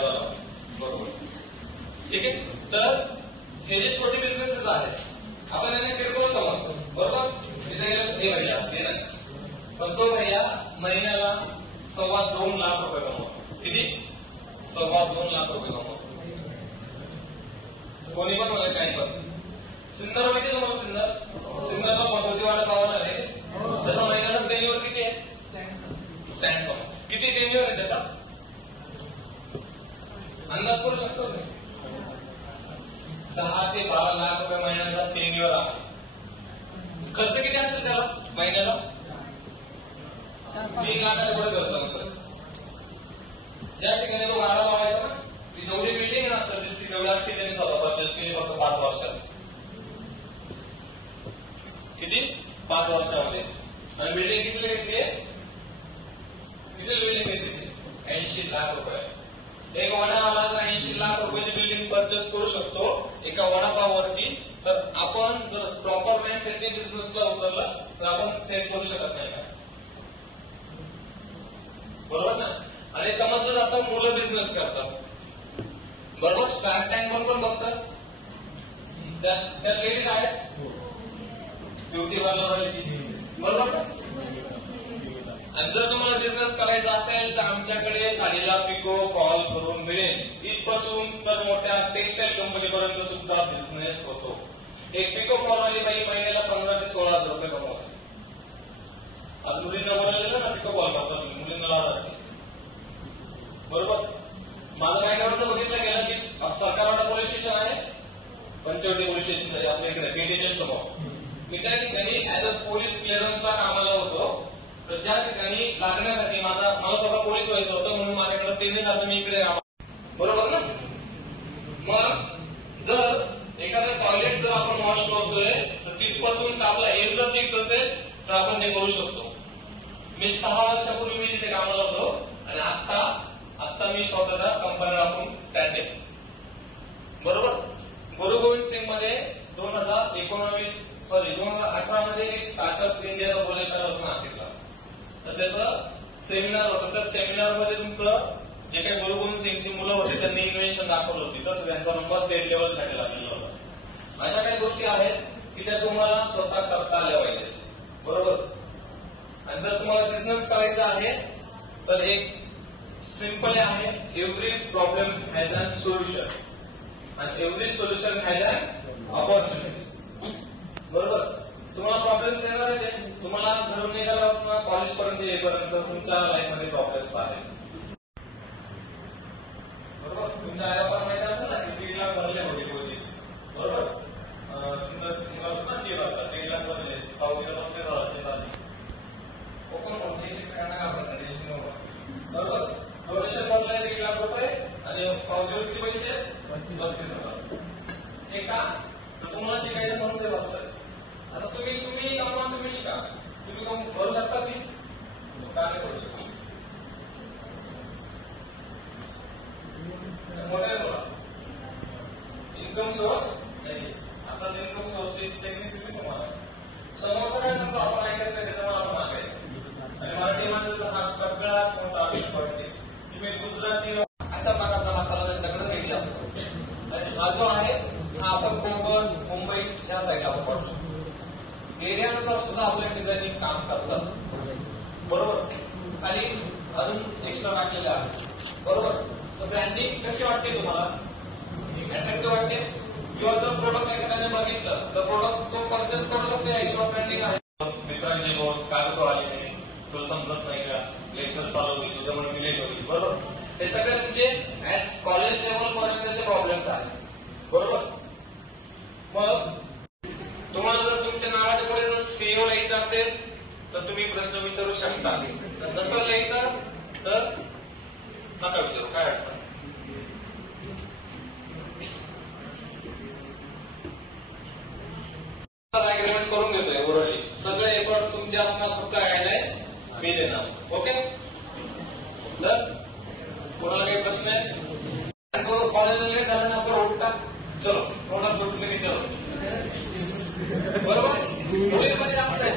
झालं. बरोबर. ठीक आहे. तर हे जे छोटे बिझनेसेस आहेत आपण यांना किरकोळ समजतो. बरोबर. तिथे गेलं हे भैया हे नाही, पण तो भैया महिन्याला 2.25 लाख रुपये कमवतो. किती? 2.25 लाख रुपये कमवतो. कोणी पण मला काही पण. सिन्नर माहिती तुम्हाला? सिन्नरला भगवतीवाडा पावाला आहे. त्याचा महिन्याला टेन्युअर किती आहे? किती टेन्युअर आहे त्याचा? अंदाज करू शकतो तुम्ही? 10 ते 12 लाख रुपये महिन्याचा टेन्युअर आहे. खर्च किती असेल त्याला महिन्याला? 3 लाखाच्या पुढे खर्च असेल. ज्या ठिकाणी तो गाडा लावायचा ना, ती जेवढी बिल्डिंग आहे ना तर दिसती तेवढ्या त्यांनी स्वतः परचेस केली फक्त 5 वर्षात. किती? 5 वर्षामध्ये. आणि बिल्डिंग किती घेतली? किती बिल्डिंग घेतली? 80 लाख रुपये. एक वडावाला 80 लाख रुपयाची बिल्डिंग परचेस करू शकतो एका वडापावरती. तर आपण जर प्रॉपर मॅन सेट बिझनेसला उतरलं तर आपण सेट करू शकत नाही का? बरोबर ना. आणि समजलं जातं मुलं बिझनेस करतात. बरोबर. शार्क टँक कोण बघतात? त्यात लेडीज आहेत, ब्युटी पार्लर. बरोबर. आणि जर तुम्हाला बिझनेस करायचा असेल तर आमच्याकडे साडीला पिको कॉल करून मिळेल. इथपासून तर मोठ्या टेक्सटाईल कंपनीपर्यंत सुद्धा बिझनेस होतो. एक पिको कॉल वाली बाई महिन्याला 15 ते 16 हजार रुपये कमवते. आज मुलींना बोलायला ना पिको कॉल करतात, मुलींना लावतात. बरोबर. माझं महिन्यावर बघितलं गेलं की सरकारवाडा पोलीस स्टेशन आहे, पंचवटी पोलीस स्टेशन आहे आपल्या इकडे पेटेजन समोर. मी त्या ठिकाणी ऍज अ पोलीस क्लिअरन्सला कामाला होतो. तर ज्या ठिकाणी लागण्यासाठी मला स्वतः पोलीस व्हायचं होतं म्हणून माझ्याकडे ट्रेनिंग झालं. मी इकडे बरोबर ना. मग जर एखादं टॉयलेट जर आपण वॉश करतोय तर तिथपासून आपला एज जर फिक्स असेल तर आपण ते करू शकतो. मी 6 वर्षापूर्वी मी तिथे कामाला होतो आणि आता मी स्वतःच्या कंपनीला आपण स्टँड आहे. बरोबर. गुरु गोविंद सिंग मध्ये 2018 मध्ये एक स्टार्टअप इंडियाला बोलायला होतं नाशिकला. तर त्याचं सेमिनार होतं. त्या सेमिनार मध्ये तुमचं जे काही गुरु गोविंद सिंगची मुलं होते त्यांनी इन्व्हेन्शन दाखवलं होती. तर त्यांचा नंबर स्टेट लेवल साठी लागलेला होता. अशा काही गोष्टी आहेत की त्या तुम्हाला स्वतः करता आल्या पाहिजे. बरोबर. आणि जर तुम्हाला बिझनेस करायचा आहे तर एक सिंपल आहे, every problem has a solution आणि every solution has a opportunity. बरोबर. तुम्हाला प्रॉब्लेम्स येणार आहे. तुम्हाला घरून निघाल्यापासून कॉलेज पर्यंत येईपर्यंत तुमच्या लाईफ मध्ये प्रॉब्लेम्स आहेत. बरोबर. तुमच्या आयाला माहिती असेल ना की 3 लाख भरले होते डिपॉझिट. बरोबर. तुमचं 3 लाख भरले. पावतीला 35,000 ओपन शिक्षकांना घाबरतात. बरोबर. डोनेशन भरलंय 3 लाख रुपये आणि पावतीवर किती पैसे? 35,000. हे का? तर तुम्हाला शिकायचं म्हणून ते वाचतंय. असं तुम्ही कमवा, तुम्ही शिका. तुम्ही करू शकता की का नाही करू शकता? मोठे बोला. इन्कम सोर्स नाही. आता इन्कम सोर्सची टेक्निक दिली तुम्हाला. समोरचा काय सांगतो आपण ऐकत नाही त्याच्यामुळे आपण मागे. आणि मराठीमध्ये हा सगळ्यात मोठा पॉईंट आहे. तुम्ही गुजराती अशा प्रकारचा मसाला त्यांच्याकडे रेडी असतो. आणि हा जो आहे हा आपण कोकण मुंबई ह्या साईडला आपण पडू शकतो. एरियानुसार सुद्धा आपल्या डिझायनिंग काम करतात. बरोबर. खाली अजून एक्स्ट्रा टाकलेले आहे. बरोबर. तर ब्रँडिंग कशी वाटते तुम्हाला? अट्रॅक्टिव्ह वाटते? किंवा जर प्रोडक्ट एखाद्याने बघितलं तर प्रोडक्ट तो परचेस करू शकतो या हिशोबात ब्रँडिंग आहे. मित्रांची नोट काय तो आली नाही, तुला समजत नाही का, लेक्चर चालू होईल तुझ्यामुळे मी लेट होईल. बरोबर. हे सगळे तुमचे ऍज कॉलेज लेवल पर्यंतचे प्रॉब्लेम्स आहेत. बरोबर. मग तुम्हाला जर तुमच्या नावाच्या पुढे जर सीईओ लिहायचं असेल तर तुम्ही प्रश्न विचारू शकता. नसेल लिहायचं तर नका विचारू, काय अडचण. अग्रीमेंट करून देतोय. ओरली सगळे एफर्ट्स तुमचे असणार, फक्त काय नाही मी देणार. ओके. तर कोणाला काही प्रश्न आहे? कॉलेजला लेट झाल्यानंतर उठता, चलो प्रोडक्ट उठले की चलो. बरोबर. मुलींमध्ये जास्त आहे.